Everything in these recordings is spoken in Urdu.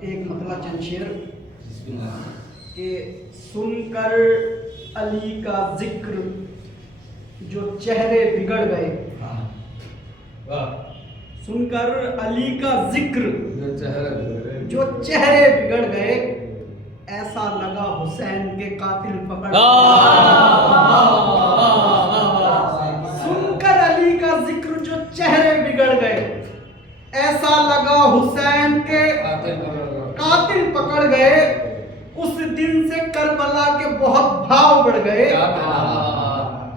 ایک مطلع چند شعر کہ سن کر علی کا ذکر جو چہرے بگڑ گئے، سن کر علی کا ذکر جو چہرے بگڑ گئے، ایسا لگا حسین کے قاتل پکڑ گئے۔ سن کر علی کا ذکر جو چہرے بگڑ گئے، ایسا لگا حسین کے قاتل پکڑ گئے۔ اس دن سے کربلا کے بہت بھاؤ بڑھ گئے،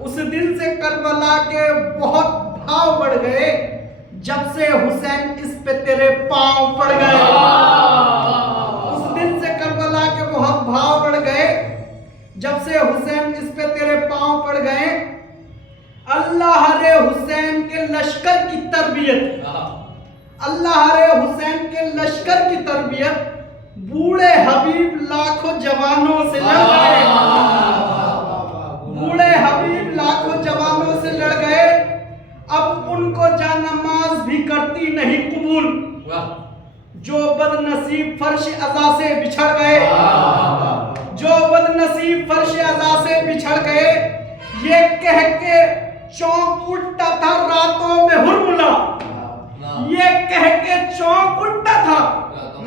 اس دن سے کربلا کے بہت بھاؤ بڑھ گئے، جب سے حسین اس پہ تیرے پاؤں پڑ گئے۔ اس دن سے کربلا کے بہت بھاؤ بڑھ گئے، جب سے حسین اس پہ تیرے پاؤں پڑ گئے۔ اللہ رے حسین کے لشکر کی تربیت، اللہ رے حسین کے لشکر کی تربیت، بوڑھے حبیب لاکھوں جوانوں سے لڑ گئے، بوڑھے حبیب لاکھوں جوانوں سے لڑ گئے، اب ان کو جانماز بھی کرتی نہیں قبول، جو بد نصیب فرش عزا سے بچھڑ گئے، جو بد نصیب فرش عزا سے بچھڑ گئے، یہ کہہ کے چونک اٹھتا تھا راتوں میں ہرملا، یہ کہہ کے چونک اٹھتا تھا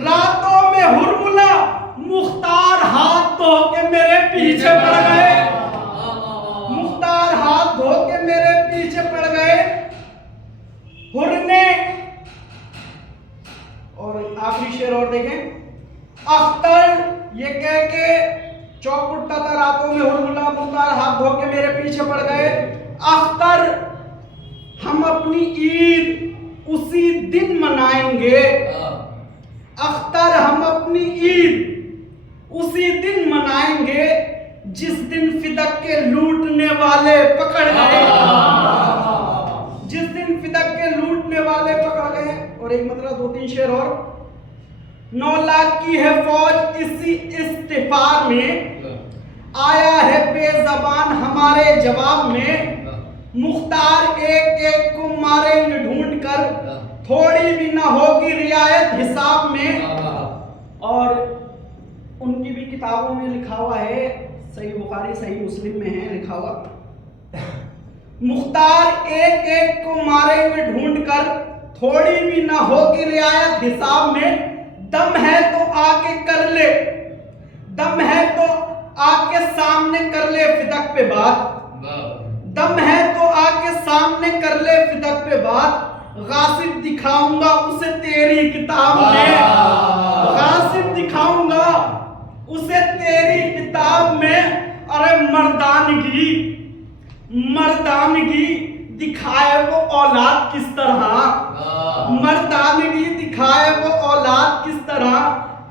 راتوں میں ہرملا، مختار ہاتھ دھو کے میرے پیچھے پڑ گئے، مختار ہاتھ دھو کے میرے پیچھے پڑ گئے۔ ہر نے اور آخری شعر اور دیکھیں، اختر یہ کہہ کے چونک اٹھتا تھا راتوں میں ہرملا، مختار ہاتھ دھو کے میرے پیچھے پڑ گئے۔ اختر ہم اپنی عید اسی دن منائیں گے، اختر ہم اپنی عید اسی دن منائیں گے، جس دن فدق کے لوٹنے والے پکڑ گئے، جس دن فدق کے لوٹنے والے پکڑ گئے۔ اور ایک مطلب دو تین شعر اور، 9 لاکھ کی ہے فوج اسی استفار میں، آیا ہے بے زبان ہمارے جواب میں، مختار ایک ایک کو ماریں گے ڈھونڈ کر، تھوڑی بھی نہ ہوگی رعایت حساب میں۔ اور ان کی بھی کتابوں میں لکھا ہوا ہے، صحیح بخاری صحیح مسلم میں ہے لکھا ہوا، مختار ایک ایک کو ماریں گے ڈھونڈ کر، تھوڑی بھی نہ ہوگی رعایت حساب میں، دم ہے تو آ کے کر لے، دم ہے تو آ کے سامنے کر لے فدق پہ بات، دم ہے تو آ کے سامنے کر لے فدق پہ بات، غاصب دکھاؤں گا اسے تیری کتاب میں، غاصب دکھاؤں گا اسے تیری کتاب میں۔ ارے مردانگی، مردانگی دکھائے وہ اولاد کس طرح، مردانگی دکھائے وہ اولاد کس طرح،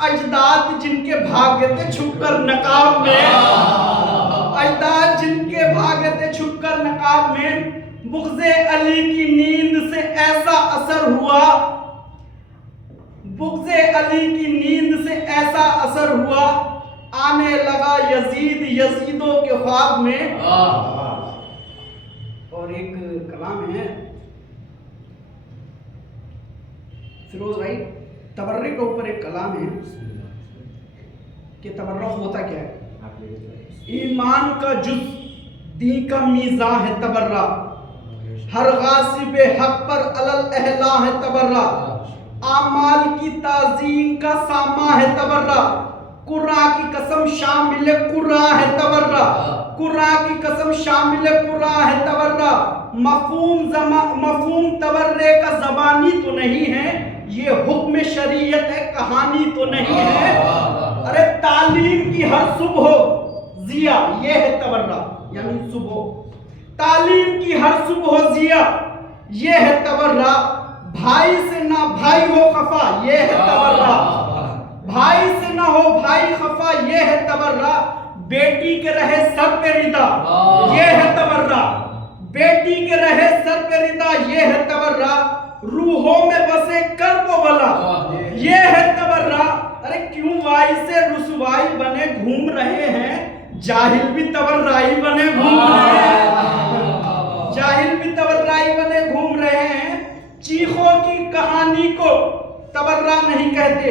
اجداد جن کے بھاگے تھے چھپ کر نقاب میں، اجداد جن کے بھاگے تھے چھپ کر نقاب میں، بغض علی کی نیند سے ایسا اثر ہوا، بغض علی کی نیند سے ایسا اثر ہوا، آنے لگا یزید یزیدوں کے خواب میں۔ اور ایک کلام ہے فیروز بھائی، تبرک کے اوپر ایک کلام ہے کہ تبرک ہوتا کیا ہے؟ ایمان کا جز دین کا میزاں ہے تبرہ، ہر غاصب حق پر علل اہلا ہے تبرہ، اعمال کی تعظیم کا ساما ہے تبرہ، قرآن کی قسم شامل قرآن ہے تبرہ، قرآن کی قسم شامل قرآن ہے تبرہ، مفہوم تبرے کا زبانی تو نہیں ہے، یہ حکم شریعت ہے کہانی تو نہیں ہے۔ ارے تعلیم کی ہر صبح ضیا، یہ ہے تبرہ، یعنی صبح، تعلیم کی ہر صبح ضیا، یہ ہے تبرہ، بھائی سے نہ بھائی ہو خفا، یہ ہے تبرہ، بھائی سے نہ ہو بھائی خفا، یہ ہے تبرہ، بیٹی کے رہے سر پہ ردا، یہ ہے تبرہ، بیٹی کے رہے سر پہ ردا، یہ ہے تبرہ، روحوں میں بسے کرب و بلا، یہ ہے تبرہ۔ ارے کیوں وائی سے رسوائی بنے گھوم رہے ہیں، جاہل بھی تبررائی بنے گھوم رہے ہیں، جاہل بھی تبررائی بنے گھوم رہے ہیں، چیخوں کی کہانی کو تبرہ نہیں کہتے،